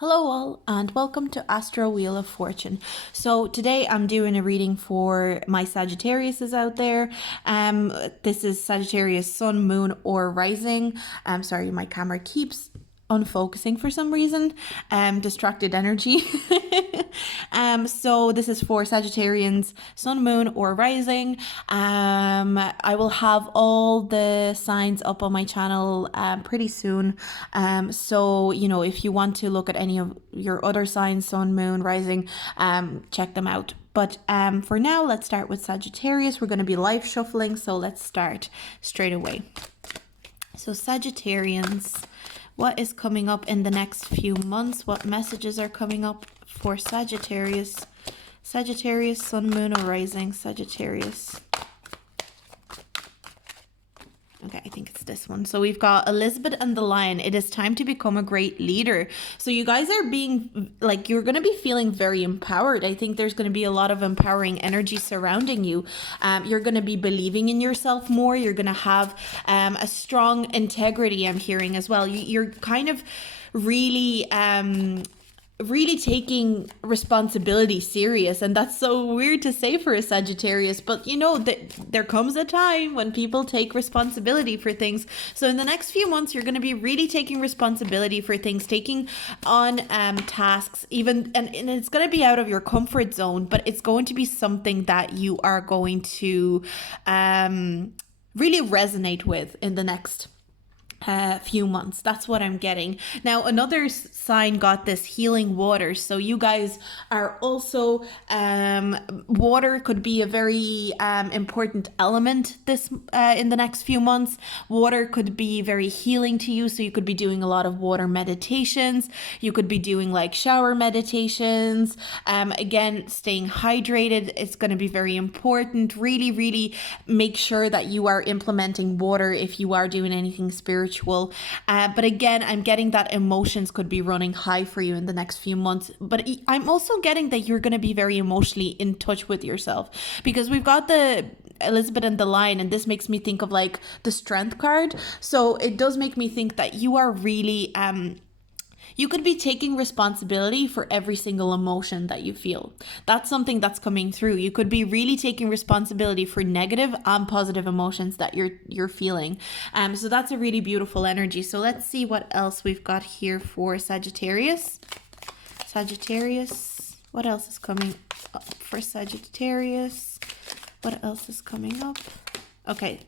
Hello all and welcome to Astro Wheel of Fortune. So today I'm doing a reading for my Sagittariuses out there. This is Sagittarius Sun, Moon or Rising. Sorry, my camera keeps unfocusing for some reason. Distracted energy. So this is for Sagittarians, Sun, Moon or Rising. I will have all the signs up on my channel pretty soon. So if you want to look at any of your other signs, Sun, Moon, Rising, check them out. But for now, let's start with Sagittarius. We're going to be live shuffling, so let's start straight away. So Sagittarians, what is coming up in the next few months? What messages are coming up for Sagittarius? Sagittarius, Sun, Moon, or Rising? Sagittarius. Okay, I think it's this one. So we've got Elizabeth and the Lion. It is time to become a great leader. So you guys are being, you're going to be feeling very empowered. I think there's going to be a lot of empowering energy surrounding you. You're going to be believing in yourself more. You're going to have a strong integrity, I'm hearing as well. You're kind of really taking responsibility serious, and that's so weird to say for a Sagittarius, but that there comes a time when people take responsibility for things. So in the next few months you're going to be really taking responsibility for things, taking on tasks, even and it's going to be out of your comfort zone, but it's going to be something that you are going to really resonate with in the next few months. That's what I'm getting. Now another sign got this healing water, so you guys are also water could be a very important element this in the next few months. Water could be very healing to you, so you could be doing a lot of water meditations. You could be doing like shower meditations. Again, staying hydrated, it's going to be very important. Really make sure that you are implementing water if you are doing anything spiritual. But again, I'm getting that emotions could be running high for you in the next few months. But I'm also getting that you're going to be very emotionally in touch with yourself, because we've got the Elizabeth and the Lion, and this makes me think of like the Strength card. So it does make me think that you are really you could be taking responsibility for every single emotion that you feel. That's something that's coming through. You could be really taking responsibility for negative and positive emotions that you're feeling. So that's a really beautiful energy. So let's see what else we've got here for Sagittarius. Sagittarius, what else is coming up for Sagittarius? What else is coming up? Okay.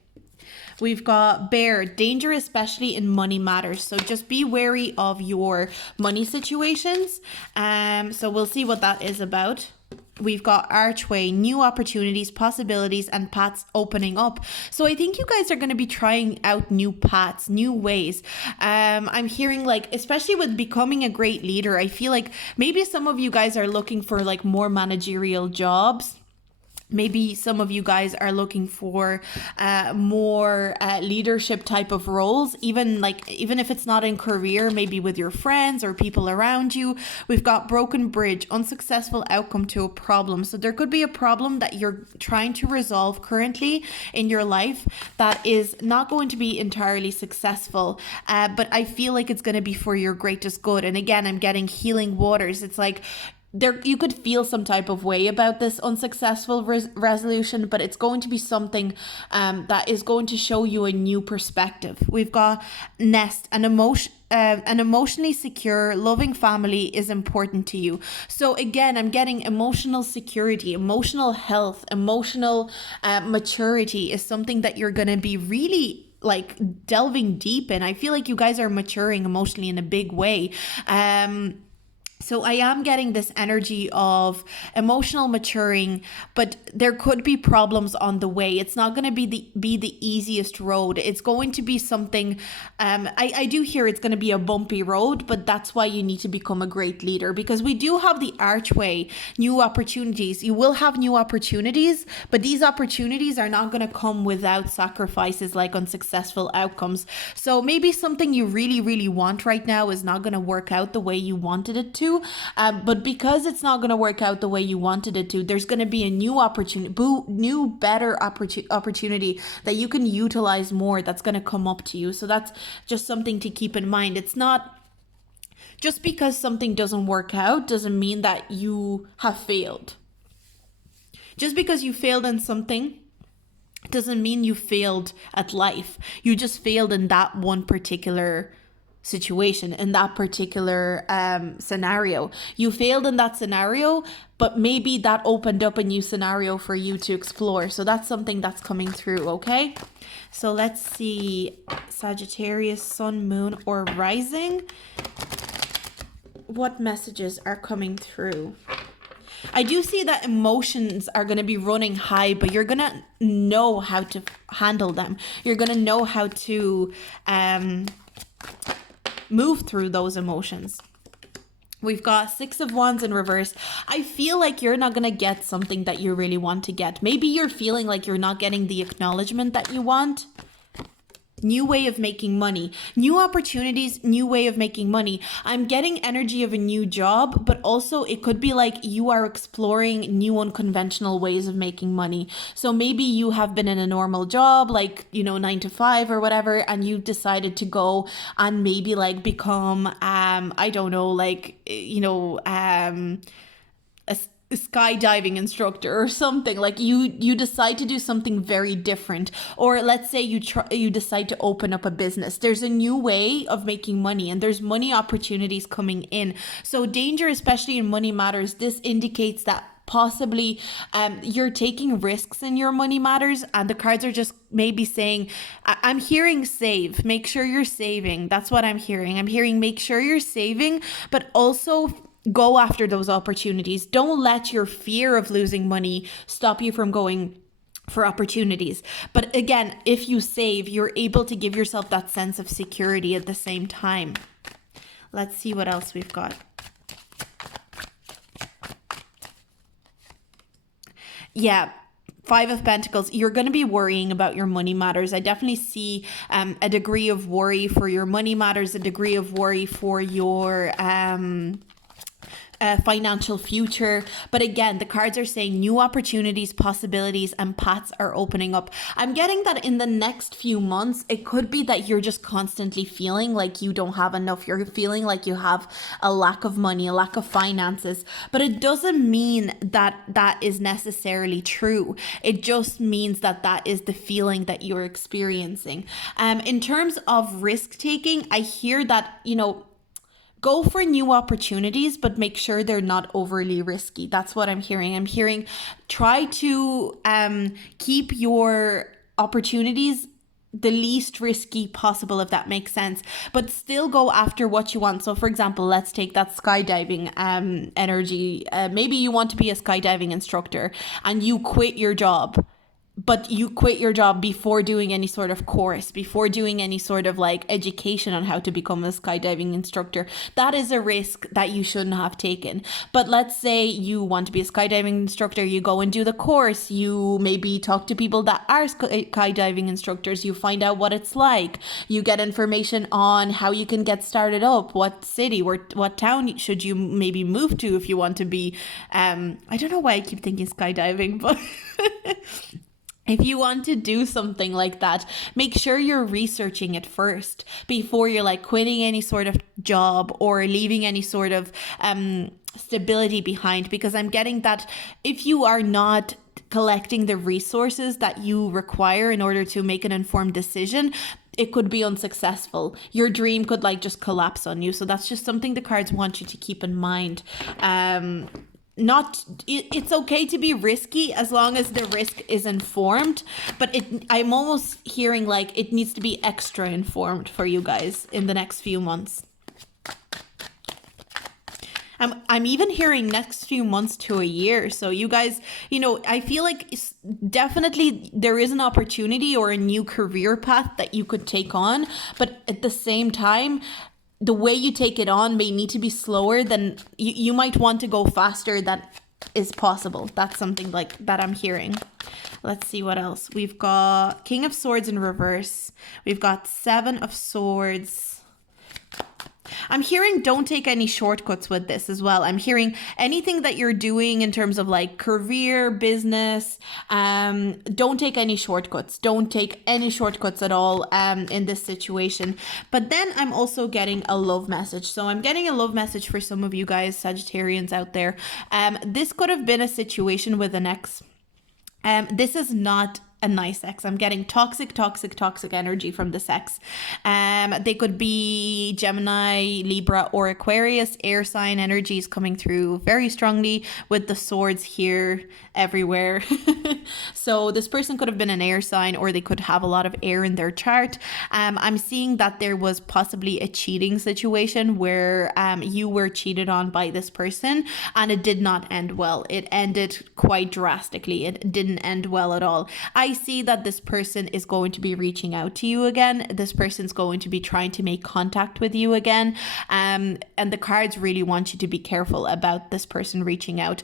We've got Bear, danger especially in money matters. So just be wary of your money situations. So we'll see what that is about. We've got Archway, new opportunities, possibilities, and paths opening up. So I think you guys are going to be trying out new paths, new ways. I'm hearing especially with becoming a great leader, I feel like maybe some of you guys are looking for more managerial jobs. Maybe some of you guys are looking for more leadership type of roles, even if it's not in career, maybe with your friends or people around you. We've got broken bridge, unsuccessful outcome to a problem. So there could be a problem that you're trying to resolve currently in your life that is not going to be entirely successful, but I feel like it's going to be for your greatest good. And again, I'm getting healing waters. It's like you could feel some type of way about this unsuccessful resolution, but it's going to be something that is going to show you a new perspective. We've got Nest, an emotionally secure, loving family is important to you. So again, I'm getting emotional security, emotional health, emotional maturity is something that you're going to be really delving deep in. I feel like you guys are maturing emotionally in a big way. So I am getting this energy of emotional maturing, but there could be problems on the way. It's not going to be the easiest road. It's going to be something, I do hear it's going to be a bumpy road, but that's why you need to become a great leader, because we do have the Archway, new opportunities. You will have new opportunities, but these opportunities are not going to come without sacrifices like unsuccessful outcomes. So maybe something you really want right now is not going to work out the way you wanted it to. But because it's not going to work out the way you wanted it to, there's going to be a new opportunity, better opportunity that you can utilize more that's going to come up to you. So that's just something to keep in mind. It's not Just because something doesn't work out doesn't mean that you have failed. Just because you failed in something doesn't mean you failed at life. You just failed in that one particular situation, in that particular scenario. You failed in that scenario, but maybe that opened up a new scenario for you to explore. So that's something that's coming through, okay? So let's see, Sagittarius, Sun, Moon, or Rising. What messages are coming through? I do see that emotions are going to be running high, but you're going to know how to handle them. You're going to know how to move through those emotions. We've got Six of Wands in reverse. I feel like you're not going to get something that you really want to get. Maybe you're feeling like you're not getting the acknowledgement that you want. New way of making money, new opportunities, new way of making money. I'm getting energy of a new job, but also it could be like you are exploring new unconventional ways of making money. So maybe you have been in a normal job, like, 9 to 5 or whatever, and you decided to go and maybe like become, I don't know, like, a skydiving instructor or something. Like you decide to do something very different, or let's say you decide to open up a business. There's a new way of making money, and there's money opportunities coming in. So danger, especially in money matters, this indicates that possibly you're taking risks in your money matters, and the cards are just maybe saying, I'm hearing save, make sure you're saving. That's what I'm hearing. I'm hearing make sure you're saving, but also go after those opportunities. Don't let your fear of losing money stop you from going for opportunities. But again, if you save, you're able to give yourself that sense of security at the same time. Let's see what else we've got. Yeah. Five of Pentacles, you're going to be worrying about your money matters. I definitely see a degree of worry for your money matters, a degree of worry for your financial future. But again, the cards are saying new opportunities, possibilities, and paths are opening up. I'm getting that in the next few months, it could be that you're just constantly feeling like you don't have enough. You're feeling like you have a lack of money, a lack of finances, but it doesn't mean that that is necessarily true. It just means that that is the feeling that you're experiencing. In terms of risk taking, I hear that, go for new opportunities, but make sure they're not overly risky. That's what I'm hearing. I'm hearing try to keep your opportunities the least risky possible, if that makes sense, but still go after what you want. So for example, let's take that skydiving energy. Maybe you want to be a skydiving instructor and you quit your job. But you quit your job before doing any sort of course, before doing any sort of like education on how to become a skydiving instructor. That is a risk that you shouldn't have taken. But let's say you want to be a skydiving instructor, you go and do the course, you maybe talk to people that are skydiving instructors, you find out what it's like, you get information on how you can get started up, what city, what town should you maybe move to if you want to be, I don't know why I keep thinking skydiving, but... If you want to do something like that, make sure you're researching it first before you're like quitting any sort of job or leaving any sort of stability behind, because I'm getting that if you are not collecting the resources that you require in order to make an informed decision, it could be unsuccessful. Your dream could like just collapse on you. So that's just something the cards want you to keep in mind. It's okay to be risky as long as the risk is informed, but I'm almost hearing like it needs to be extra informed for you guys in the next few months. I'm even hearing next few months to a year. So you guys, I feel like definitely there is an opportunity or a new career path that you could take on, but at the same time, the way you take it on may need to be slower than you might want to go faster than is possible. That's something like that I'm hearing. Let's see what else. We've got King of Swords in reverse. We've got Seven of Swords. I'm hearing don't take any shortcuts with this as well. I'm hearing anything that you're doing in terms of like career, business, don't take any shortcuts. Don't take any shortcuts at all in this situation. But then I'm also getting a love message. So I'm getting a love message for some of you guys, Sagittarians out there. This could have been a situation with an ex. This is not a nice ex. I'm getting toxic energy from this ex. They could be Gemini, Libra, or Aquarius. Air sign energy is coming through very strongly with the swords here everywhere. So this person could have been an air sign, or they could have a lot of air in their chart. I'm seeing that there was possibly a cheating situation where you were cheated on by this person, and it did not end well. It ended quite drastically. It didn't end well at all. I see that this person is going to be reaching out to you again. This person's going to be trying to make contact with you again. And the cards really want you to be careful about this person reaching out.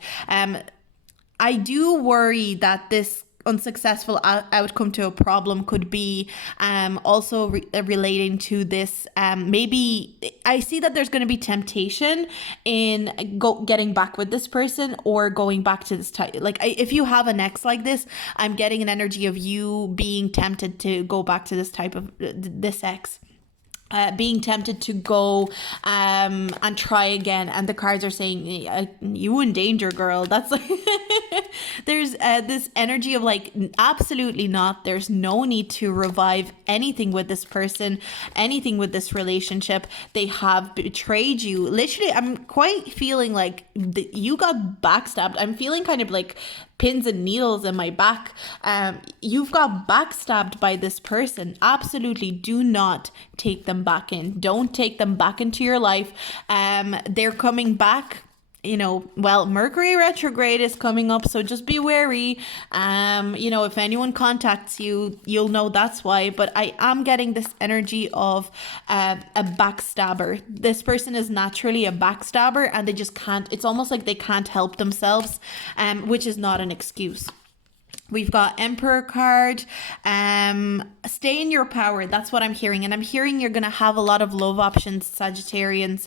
I do worry that this unsuccessful outcome to a problem could be also relating to this. Maybe I see that there's going to be temptation in getting back with this person or going back to this type. Like if you have an ex like this, I'm getting an energy of you being tempted to go back to this type of this ex. Being tempted to go and try again, and the cards are saying you in danger, girl. That's like there's this energy of like absolutely not. There's no need to revive anything with this person, anything with this relationship. They have betrayed you. Literally, I'm quite feeling like you got backstabbed. I'm feeling kind of like pins and needles in my back. You've got backstabbed by this person. Absolutely do not take them back in. Don't take them back into your life. They're coming back. Mercury retrograde is coming up, so just be wary. If anyone contacts you, you'll know that's why. But I am getting this energy of a backstabber. This person is naturally a backstabber, and they just can't. It's almost like they can't help themselves, which is not an excuse. We've got Emperor card. Stay in your power. That's what I'm hearing. And I'm hearing you're going to have a lot of love options, Sagittarians.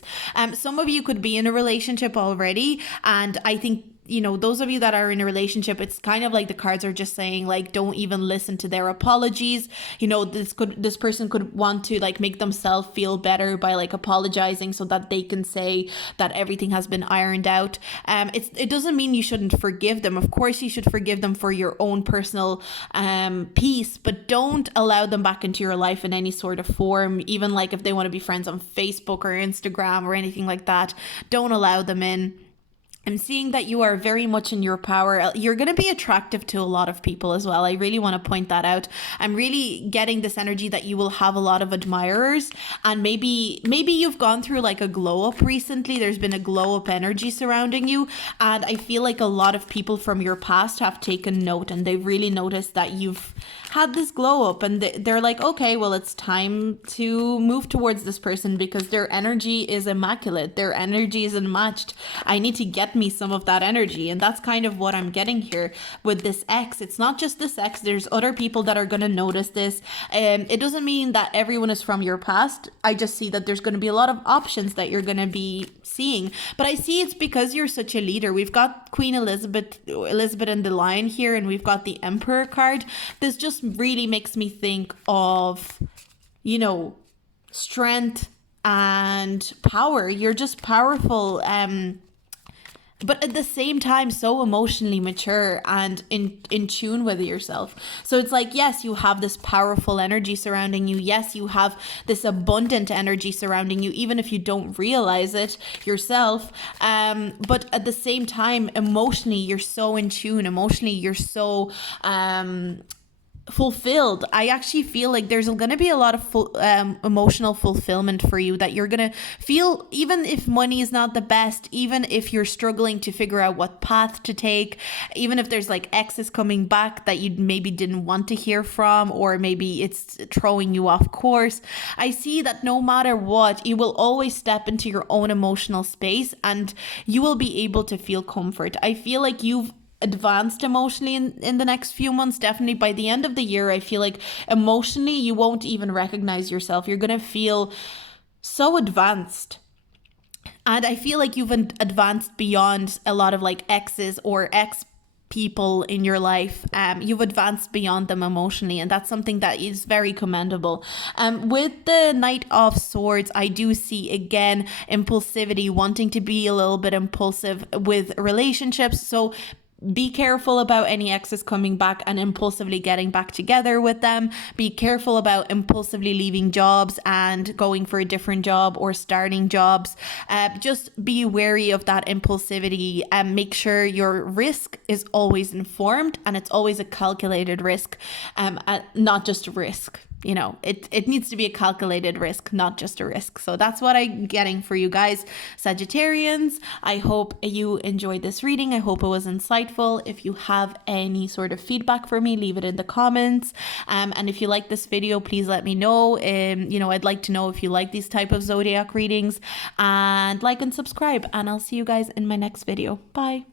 Some of you could be in a relationship already. And I think, those of you that are in a relationship, it's kind of like the cards are just saying, like, don't even listen to their apologies. This person could want to like make themselves feel better by like apologizing so that they can say that everything has been ironed out. It doesn't mean you shouldn't forgive them. Of course, you should forgive them for your own personal peace, but don't allow them back into your life in any sort of form. Even like if they want to be friends on Facebook or Instagram or anything like that, don't allow them in. I'm seeing that you are very much in your power. You're going to be attractive to a lot of people as well. I really want to point that out. I'm really getting this energy that you will have a lot of admirers, and maybe you've gone through like a glow up recently. There's been a glow up energy surrounding you, and I feel like a lot of people from your past have taken note, and they've really noticed that you've had this glow up, and they're like, okay, well, it's time to move towards this person because their energy is immaculate. Their energy is unmatched. I need to get me some of that energy, and that's kind of what I'm getting here with this ex. It's not just this ex. There's other people that are going to notice this. It doesn't mean that everyone is from your past. I just see that there's going to be a lot of options that you're going to be seeing, but I see it's because you're such a leader. We've got Queen Elizabeth and the Lion here, and we've got the Emperor card. This just really makes me think of, strength and power. You're just powerful, but at the same time so emotionally mature and in tune with yourself. So it's like, yes, you have this powerful energy surrounding you. Yes, you have this abundant energy surrounding you, even if you don't realize it yourself. But at the same time, emotionally, you're so in tune. Emotionally, you're so fulfilled. I actually feel like there's going to be a lot of emotional fulfillment for you that you're going to feel, even if money is not the best, even if you're struggling to figure out what path to take, even if there's like exes coming back that you maybe didn't want to hear from, or maybe it's throwing you off course. I see that no matter what, you will always step into your own emotional space and you will be able to feel comfort. I feel like you've advanced emotionally in the next few months. Definitely by the end of the year, I feel like emotionally you won't even recognize yourself. You're gonna feel so advanced. And I feel like you've advanced beyond a lot of like exes or ex people in your life. You've advanced beyond them emotionally, and that's something that is very commendable. With the Knight of Swords, I do see again impulsivity, wanting to be a little bit impulsive with relationships. So be careful about any exes coming back and impulsively getting back together with them. Be careful about impulsively leaving jobs and going for a different job or starting jobs. Just be wary of that impulsivity, and make sure your risk is always informed and it's always a calculated risk, not just a risk. You know, it needs to be a calculated risk, not just a risk. So that's what I'm getting for you guys, Sagittarians. I hope you enjoyed this reading. I hope it was insightful. If you have any sort of feedback for me, leave it in the comments. And if you like this video, please let me know. You know, I'd like to know if you like these type of zodiac readings, and like and subscribe, and I'll see you guys in my next video. Bye.